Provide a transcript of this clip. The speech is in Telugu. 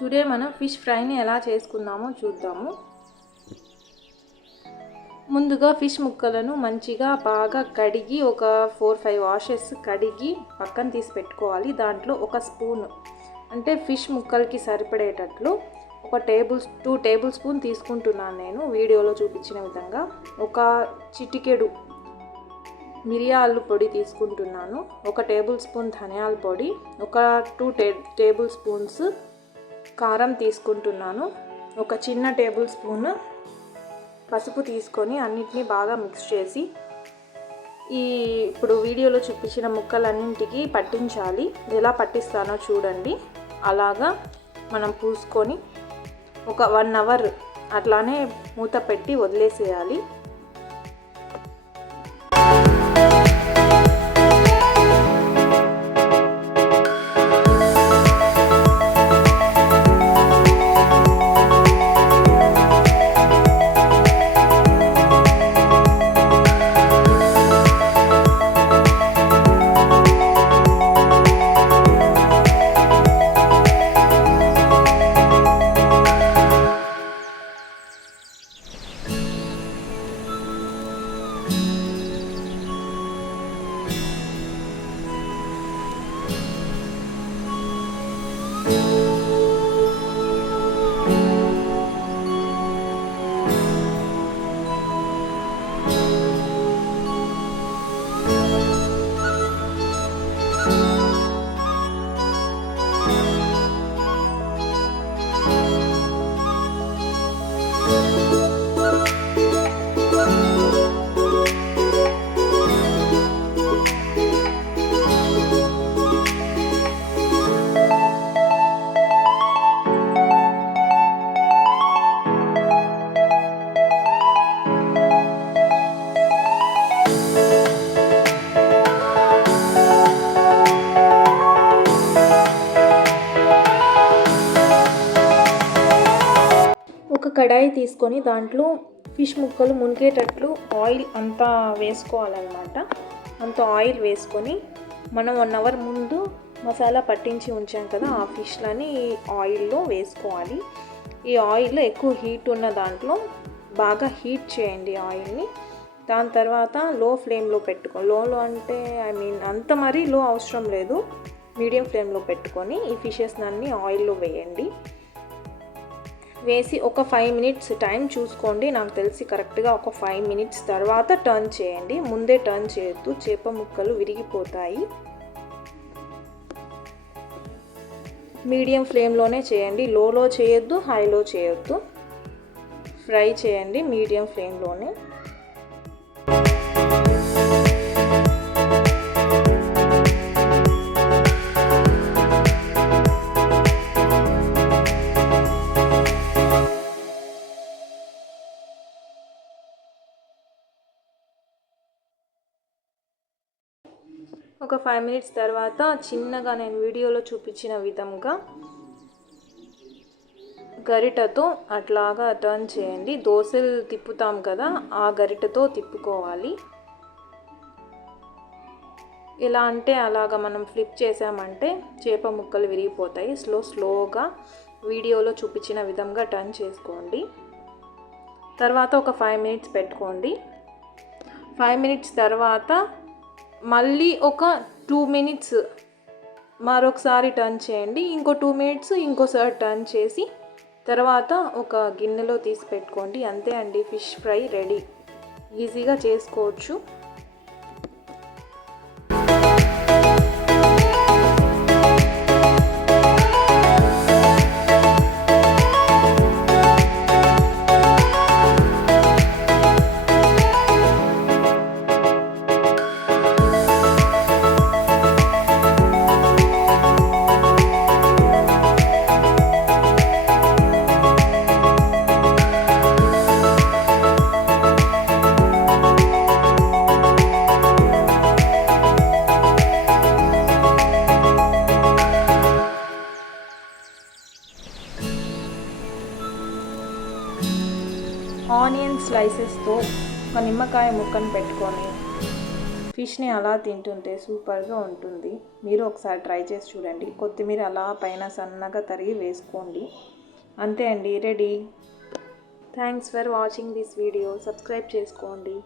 టుడే మనం ఫిష్ ఫ్రైని ఎలా చేసుకుందామో చూద్దాము. ముందుగా ఫిష్ ముక్కలను మంచిగా బాగా కడిగి ఒక 4-5 వాషెస్ కడిగి పక్కన తీసి పెట్టుకోవాలి. దాంట్లో ఒక స్పూన్ అంటే ఫిష్ ముక్కలకి సరిపడేటట్లు ఒక 2 టేబుల్ స్పూన్ తీసుకుంటున్నాను నేను వీడియోలో చూపించిన విధంగా. ఒక చిటికెడు మిరియాల పొడి తీసుకుంటున్నాను, ఒక టేబుల్ స్పూన్ ధనియాల పొడి, ఒక 2 టేబుల్ స్పూన్స్ కారం తీసుకుంటున్నాను, ఒక చిన్న టేబుల్ స్పూన్ పసుపు తీసుకొని అన్నిటినీ బాగా మిక్స్ చేసి ఇప్పుడు వీడియోలో చూపించిన ముక్కలన్నింటికి పట్టించాలి. ఎలా పట్టిస్తానో చూడండి. అలాగా మనం పూసుకొని ఒక 1 అవర్ అట్లానే మూత పెట్టి వదిలేసేయాలి. ఒక కడాయి తీసుకొని దాంట్లో ఫిష్ ముక్కలు మునిగేటట్లు ఆయిల్ అంతా వేసుకోవాలన్నమాట. అంత ఆయిల్ వేసుకొని మనం 1 అవర్ ముందు మసాలా పట్టించి ఉంచాం కదా, ఆ ఫిష్లని ఆయిల్లో వేసుకోవాలి. ఈ ఆయిల్ ఎక్కువ హీట్ ఉన్న దాంట్లో బాగా హీట్ చేయండి ఆయిల్ని. దాని తర్వాత లో ఫ్లేమ్లో లోలో అంటే అంత మరీ లో అవసరం లేదు, మీడియం ఫ్లేమ్లో పెట్టుకొని ఈ ఫిషెస్ అన్నీ ఆయిల్లో వేయండి. వేసి ఒక 5 మినిట్స్ టైం చూసుకోండి. నాకు తెలిసి కరెక్ట్గా ఒక 5 మినిట్స్ తర్వాత టర్న్ చేయండి. ముందే టర్న్ చేయొద్దు, చేప ముక్కలు విరిగిపోతాయి. మీడియం ఫ్లేమ్లోనే చేయండి, లోలో చేయొద్దు, హైలో చేయొద్దు. ఫ్రై చేయండి మీడియం ఫ్లేమ్లోనే. ఒక 5 మినిట్స్ తర్వాత చిన్నగా నేను వీడియోలో చూపించిన విధంగా గరిటతో అట్లాగా టర్న్ చేయండి. దోశలు తిప్పుతాం కదా, ఆ గరిటతో తిప్పుకోవాలి. ఎలా అంటే అలాగా మనం ఫ్లిప్ చేసామంటే చేప ముక్కలు విరిగిపోతాయి. స్లోగా వీడియోలో చూపించిన విధంగా టర్న్ చేసుకోండి. తర్వాత ఒక 5 మినిట్స్ పెట్టుకోండి. 5 మినిట్స్ తర్వాత మళ్ళీ ఒక 2 మినిట్స్ మరొకసారి టర్న్ చేయండి. ఇంకో 2 మినిట్స్ ఇంకోసారి టర్న్ చేసి తర్వాత ఒక గిన్నెలో తీసి పెట్టుకోండి. అంతే అండి, ఫిష్ ఫ్రై రెడీ. ఈజీగా చేసుకోవచ్చు. ఆనియన్ స్లైసెస్తో ఒక నిమ్మకాయ ముక్కను పెట్టుకొని ఫిష్ని అలా తింటుంటే సూపర్గా ఉంటుంది. మీరు ఒకసారి ట్రై చేసి చూడండి. కొత్తిమీర అలా పైన సన్నగా తరిగి వేసుకోండి. అంతే అండి, ready. Thanks for watching this video. Subscribe చేసుకోండి.